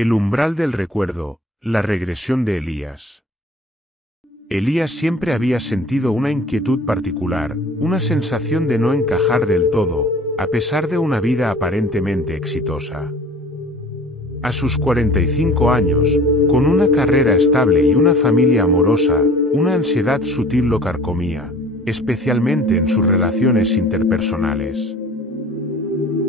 El umbral del recuerdo, la regresión de Elías. Elías siempre había sentido una inquietud particular, una sensación de no encajar del todo, a pesar de una vida aparentemente exitosa. A sus 45 años, con una carrera estable y una familia amorosa, una ansiedad sutil lo carcomía, especialmente en sus relaciones interpersonales.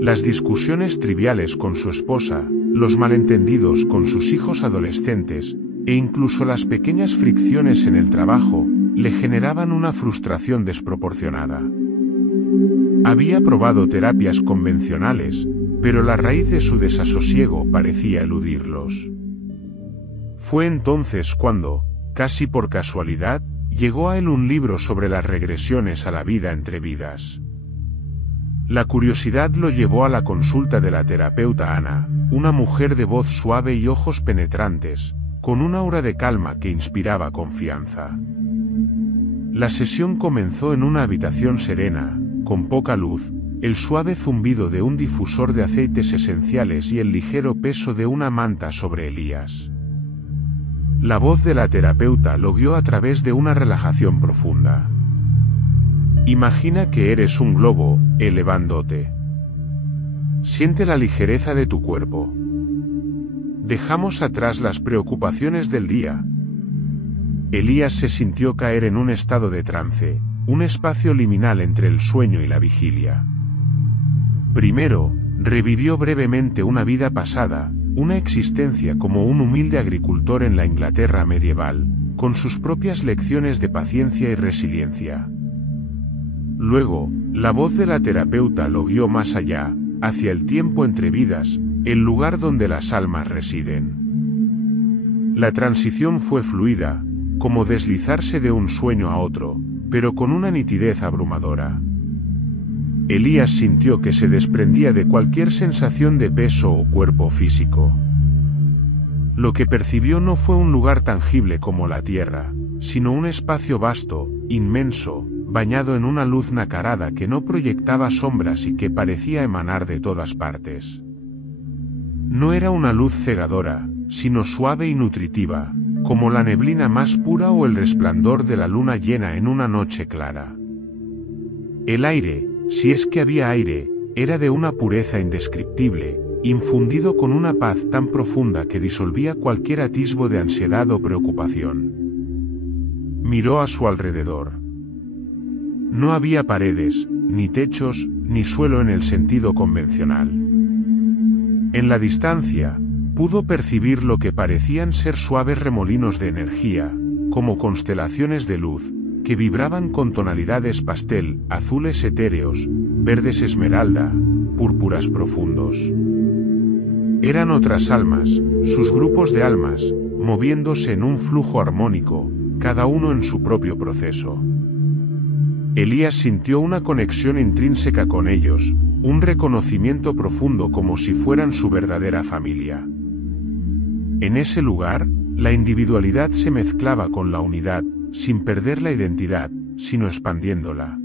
Las discusiones triviales con su esposa, los malentendidos con sus hijos adolescentes, e incluso las pequeñas fricciones en el trabajo, le generaban una frustración desproporcionada. Había probado terapias convencionales, pero la raíz de su desasosiego parecía eludirlos. Fue entonces cuando, casi por casualidad, llegó a él un libro sobre las regresiones a la vida entre vidas. La curiosidad lo llevó a la consulta de la terapeuta Ana, una mujer de voz suave y ojos penetrantes, con un aura de calma que inspiraba confianza. La sesión comenzó en una habitación serena, con poca luz, el suave zumbido de un difusor de aceites esenciales y el ligero peso de una manta sobre Elías. La voz de la terapeuta lo guió a través de una relajación profunda. Imagina que eres un globo, elevándote. Siente la ligereza de tu cuerpo. Dejamos atrás las preocupaciones del día. Elías se sintió caer en un estado de trance, un espacio liminal entre el sueño y la vigilia. Primero, revivió brevemente una vida pasada, una existencia como un humilde agricultor en la Inglaterra medieval, con sus propias lecciones de paciencia y resiliencia. Luego, la voz de la terapeuta lo guió más allá, hacia el tiempo entre vidas, el lugar donde las almas residen. La transición fue fluida, como deslizarse de un sueño a otro, pero con una nitidez abrumadora. Elías sintió que se desprendía de cualquier sensación de peso o cuerpo físico. Lo que percibió no fue un lugar tangible como la tierra, sino un espacio vasto, inmenso, bañado en una luz nacarada que no proyectaba sombras y que parecía emanar de todas partes. No era una luz cegadora, sino suave y nutritiva, como la neblina más pura o el resplandor de la luna llena en una noche clara. El aire, si es que había aire, era de una pureza indescriptible, infundido con una paz tan profunda que disolvía cualquier atisbo de ansiedad o preocupación. Miró a su alrededor. No había paredes, ni techos, ni suelo en el sentido convencional. En la distancia, pudo percibir lo que parecían ser suaves remolinos de energía, como constelaciones de luz, que vibraban con tonalidades pastel, azules etéreos, verdes esmeralda, púrpuras profundos. Eran otras almas, sus grupos de almas, moviéndose en un flujo armónico, cada uno en su propio proceso. Elías sintió una conexión intrínseca con ellos, un reconocimiento profundo como si fueran su verdadera familia. En ese lugar, la individualidad se mezclaba con la unidad, sin perder la identidad, sino expandiéndola.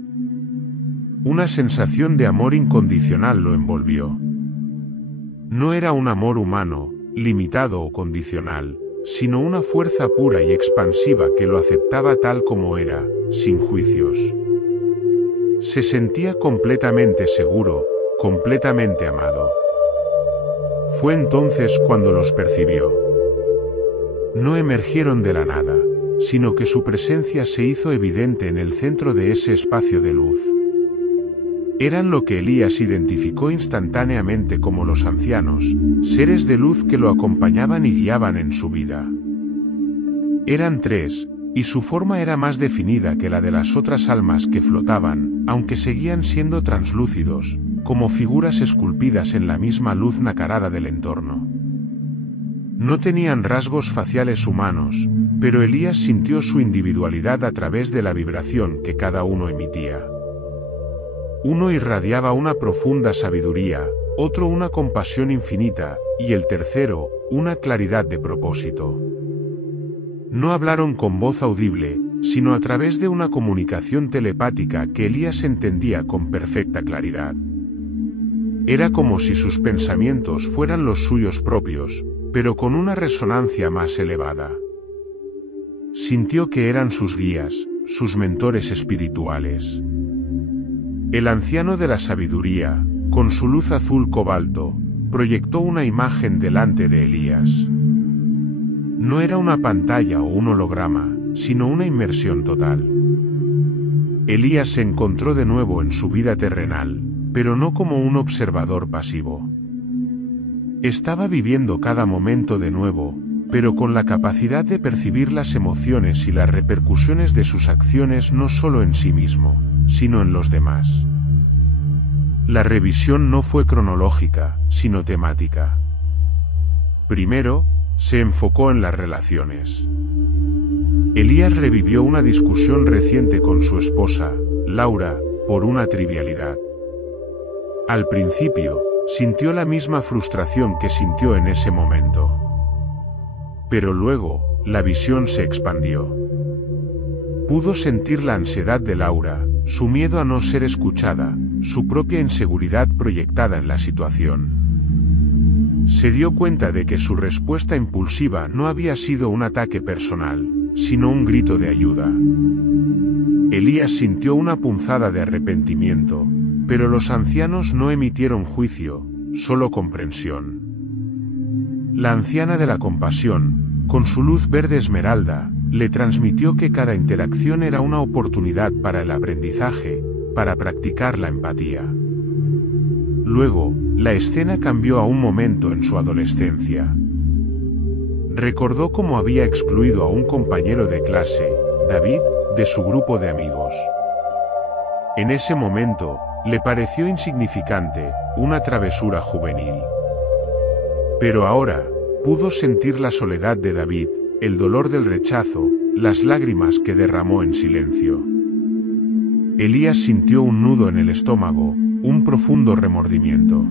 Una sensación de amor incondicional lo envolvió. No era un amor humano, limitado o condicional, sino una fuerza pura y expansiva que lo aceptaba tal como era, sin juicios. Se sentía completamente seguro, completamente amado. Fue entonces cuando los percibió. No emergieron de la nada, sino que su presencia se hizo evidente en el centro de ese espacio de luz. Eran lo que Elías identificó instantáneamente como los ancianos, seres de luz que lo acompañaban y guiaban en su vida. Eran tres, y su forma era más definida que la de las otras almas que flotaban, aunque seguían siendo translúcidos, como figuras esculpidas en la misma luz nacarada del entorno. No tenían rasgos faciales humanos, pero Elías sintió su individualidad a través de la vibración que cada uno emitía. Uno irradiaba una profunda sabiduría, otro una compasión infinita, y el tercero, una claridad de propósito. No hablaron con voz audible, sino a través de una comunicación telepática que Elías entendía con perfecta claridad. Era como si sus pensamientos fueran los suyos propios, pero con una resonancia más elevada. Sintió que eran sus guías, sus mentores espirituales. El anciano de la sabiduría, con su luz azul cobalto, proyectó una imagen delante de Elías. No era una pantalla o un holograma, sino una inmersión total. Elías se encontró de nuevo en su vida terrenal, pero no como un observador pasivo. Estaba viviendo cada momento de nuevo, pero con la capacidad de percibir las emociones y las repercusiones de sus acciones no solo en sí mismo, sino en los demás. La revisión no fue cronológica, sino temática. Primero, se enfocó en las relaciones. Elías revivió una discusión reciente con su esposa, Laura, por una trivialidad. Al principio, sintió la misma frustración que sintió en ese momento. Pero luego, la visión se expandió. Pudo sentir la ansiedad de Laura, su miedo a no ser escuchada, su propia inseguridad proyectada en la situación. Se dio cuenta de que su respuesta impulsiva no había sido un ataque personal, sino un grito de ayuda. Elías sintió una punzada de arrepentimiento, pero los ancianos no emitieron juicio, solo comprensión. La anciana de la compasión, con su luz verde esmeralda, le transmitió que cada interacción era una oportunidad para el aprendizaje, para practicar la empatía. Luego, la escena cambió a un momento en su adolescencia. Recordó cómo había excluido a un compañero de clase, David, de su grupo de amigos. En ese momento, le pareció insignificante, una travesura juvenil. Pero ahora, pudo sentir la soledad de David, el dolor del rechazo, las lágrimas que derramó en silencio. Elías sintió un nudo en el estómago, un profundo remordimiento.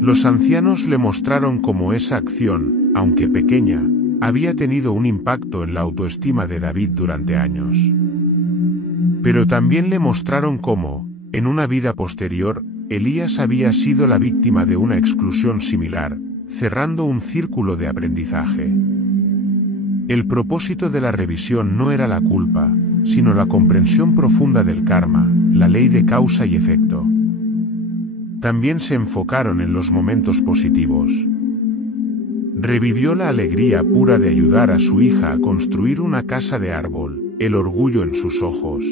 Los ancianos le mostraron cómo esa acción, aunque pequeña, había tenido un impacto en la autoestima de David durante años. Pero también le mostraron cómo, en una vida posterior, Elías había sido la víctima de una exclusión similar, cerrando un círculo de aprendizaje. El propósito de la revisión no era la culpa, sino la comprensión profunda del karma, la ley de causa y efecto. También se enfocaron en los momentos positivos. Revivió la alegría pura de ayudar a su hija a construir una casa de árbol, el orgullo en sus ojos.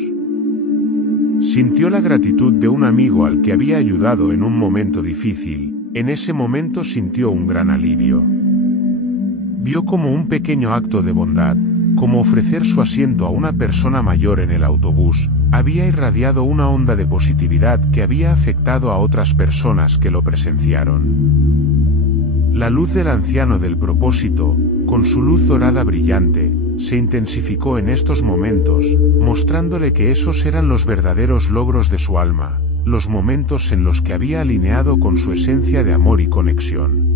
Sintió la gratitud de un amigo al que había ayudado en un momento difícil, en ese momento sintió un gran alivio. Vio como un pequeño acto de bondad, como ofrecer su asiento a una persona mayor en el autobús, había irradiado una onda de positividad que había afectado a otras personas que lo presenciaron. La luz del anciano del propósito, con su luz dorada brillante, se intensificó en estos momentos, mostrándole que esos eran los verdaderos logros de su alma, los momentos en los que había alineado con su esencia de amor y conexión.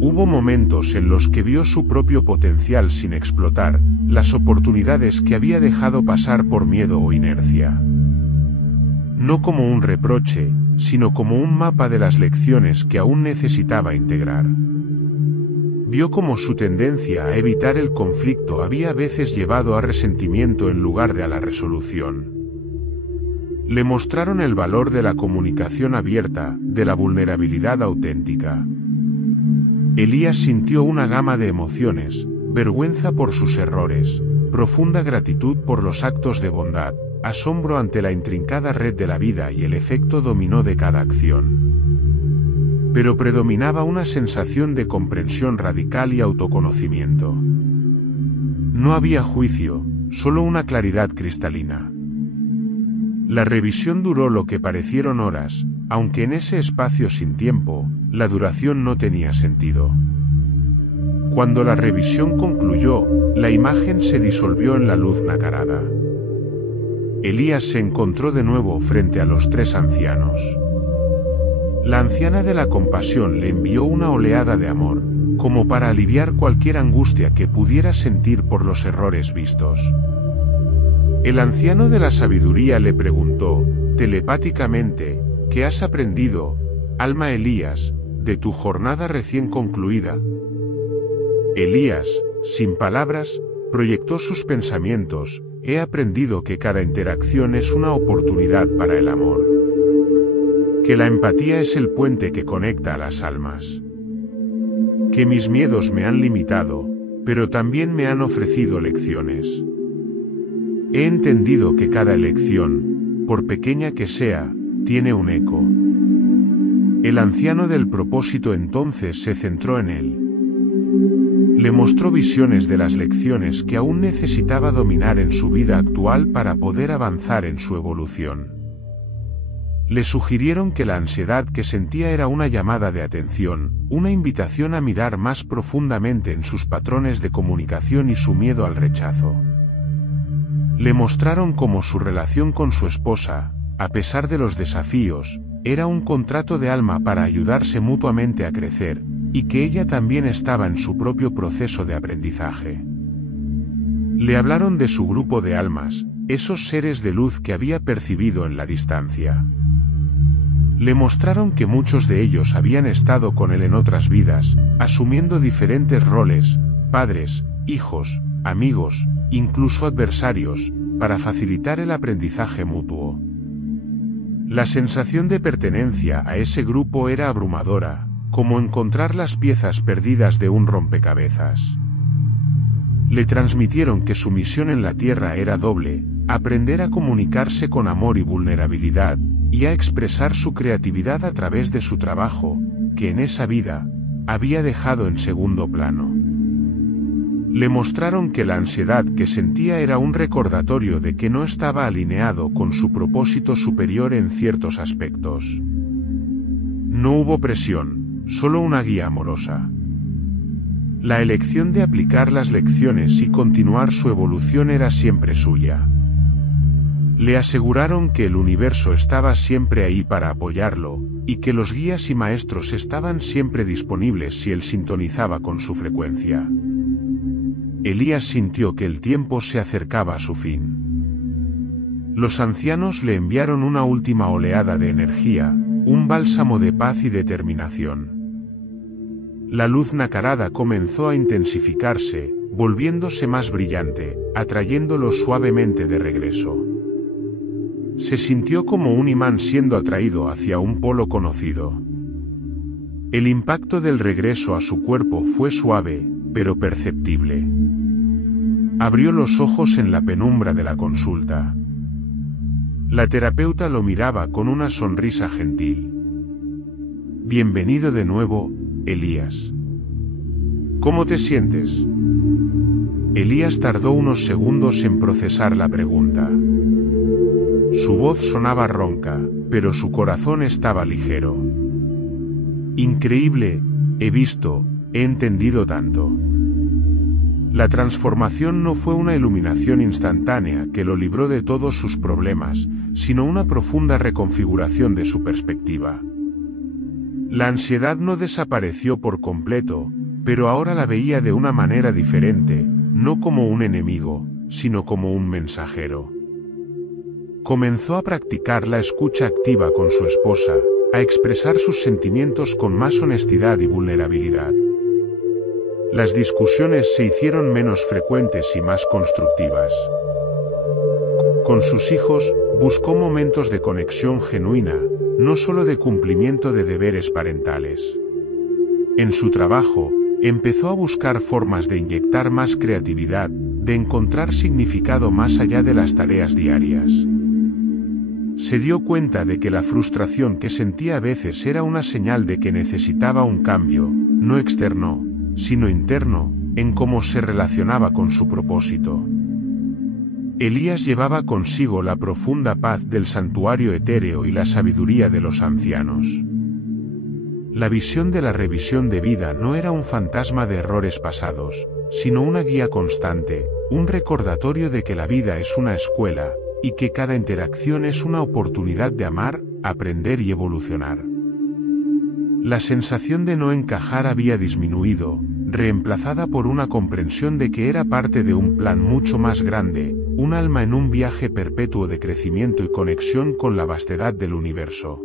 Hubo momentos en los que vio su propio potencial sin explotar, las oportunidades que había dejado pasar por miedo o inercia. No como un reproche, sino como un mapa de las lecciones que aún necesitaba integrar. Vio cómo su tendencia a evitar el conflicto había a veces llevado a resentimiento en lugar de a la resolución. Le mostraron el valor de la comunicación abierta, de la vulnerabilidad auténtica. Elías sintió una gama de emociones, vergüenza por sus errores, profunda gratitud por los actos de bondad, asombro ante la intrincada red de la vida y el efecto dominó de cada acción. Pero predominaba una sensación de comprensión radical y autoconocimiento. No había juicio, solo una claridad cristalina. La revisión duró lo que parecieron horas, aunque en ese espacio sin tiempo, la duración no tenía sentido. Cuando la revisión concluyó, la imagen se disolvió en la luz nacarada. Elías se encontró de nuevo frente a los tres ancianos. La anciana de la compasión le envió una oleada de amor, como para aliviar cualquier angustia que pudiera sentir por los errores vistos. El anciano de la sabiduría le preguntó, telepáticamente, ¿qué has aprendido, alma Elías, de tu jornada recién concluida. Elías, sin palabras, proyectó sus pensamientos: he aprendido que cada interacción es una oportunidad para el amor. Que la empatía es el puente que conecta a las almas. Que mis miedos me han limitado, pero también me han ofrecido lecciones. He entendido que cada elección, por pequeña que sea, tiene un eco. El anciano del propósito entonces se centró en él. Le mostró visiones de las lecciones que aún necesitaba dominar en su vida actual para poder avanzar en su evolución. Le sugirieron que la ansiedad que sentía era una llamada de atención, una invitación a mirar más profundamente en sus patrones de comunicación y su miedo al rechazo. Le mostraron cómo su relación con su esposa, a pesar de los desafíos, era un contrato de alma para ayudarse mutuamente a crecer, y que ella también estaba en su propio proceso de aprendizaje. Le hablaron de su grupo de almas, esos seres de luz que había percibido en la distancia. Le mostraron que muchos de ellos habían estado con él en otras vidas, asumiendo diferentes roles: padres, hijos, amigos, incluso adversarios, para facilitar el aprendizaje mutuo. La sensación de pertenencia a ese grupo era abrumadora, como encontrar las piezas perdidas de un rompecabezas. Le transmitieron que su misión en la Tierra era doble: aprender a comunicarse con amor y vulnerabilidad, y a expresar su creatividad a través de su trabajo, que en esa vida había dejado en segundo plano. Le mostraron que la ansiedad que sentía era un recordatorio de que no estaba alineado con su propósito superior en ciertos aspectos. No hubo presión, solo una guía amorosa. La elección de aplicar las lecciones y continuar su evolución era siempre suya. Le aseguraron que el universo estaba siempre ahí para apoyarlo, y que los guías y maestros estaban siempre disponibles si él sintonizaba con su frecuencia. Elías sintió que el tiempo se acercaba a su fin. Los ancianos le enviaron una última oleada de energía, un bálsamo de paz y determinación. La luz nacarada comenzó a intensificarse, volviéndose más brillante, atrayéndolo suavemente de regreso. Se sintió como un imán siendo atraído hacia un polo conocido. El impacto del regreso a su cuerpo fue suave, pero perceptible. Abrió los ojos en la penumbra de la consulta. La terapeuta lo miraba con una sonrisa gentil. Bienvenido de nuevo, Elías. ¿Cómo te sientes? Elías tardó unos segundos en procesar la pregunta. Su voz sonaba ronca, pero su corazón estaba ligero. Increíble, he entendido tanto. La transformación no fue una iluminación instantánea que lo libró de todos sus problemas, sino una profunda reconfiguración de su perspectiva. La ansiedad no desapareció por completo, pero ahora la veía de una manera diferente, no como un enemigo, sino como un mensajero. Comenzó a practicar la escucha activa con su esposa, a expresar sus sentimientos con más honestidad y vulnerabilidad. Las discusiones se hicieron menos frecuentes y más constructivas. Con sus hijos, buscó momentos de conexión genuina, no solo de cumplimiento de deberes parentales. En su trabajo, empezó a buscar formas de inyectar más creatividad, de encontrar significado más allá de las tareas diarias. Se dio cuenta de que la frustración que sentía a veces era una señal de que necesitaba un cambio, no externo, sino interno, en cómo se relacionaba con su propósito. Elías llevaba consigo la profunda paz del santuario etéreo y la sabiduría de los ancianos. La visión de la revisión de vida no era un fantasma de errores pasados, sino una guía constante, un recordatorio de que la vida es una escuela, y que cada interacción es una oportunidad de amar, aprender y evolucionar. La sensación de no encajar había disminuido, reemplazada por una comprensión de que era parte de un plan mucho más grande, un alma en un viaje perpetuo de crecimiento y conexión con la vastedad del universo.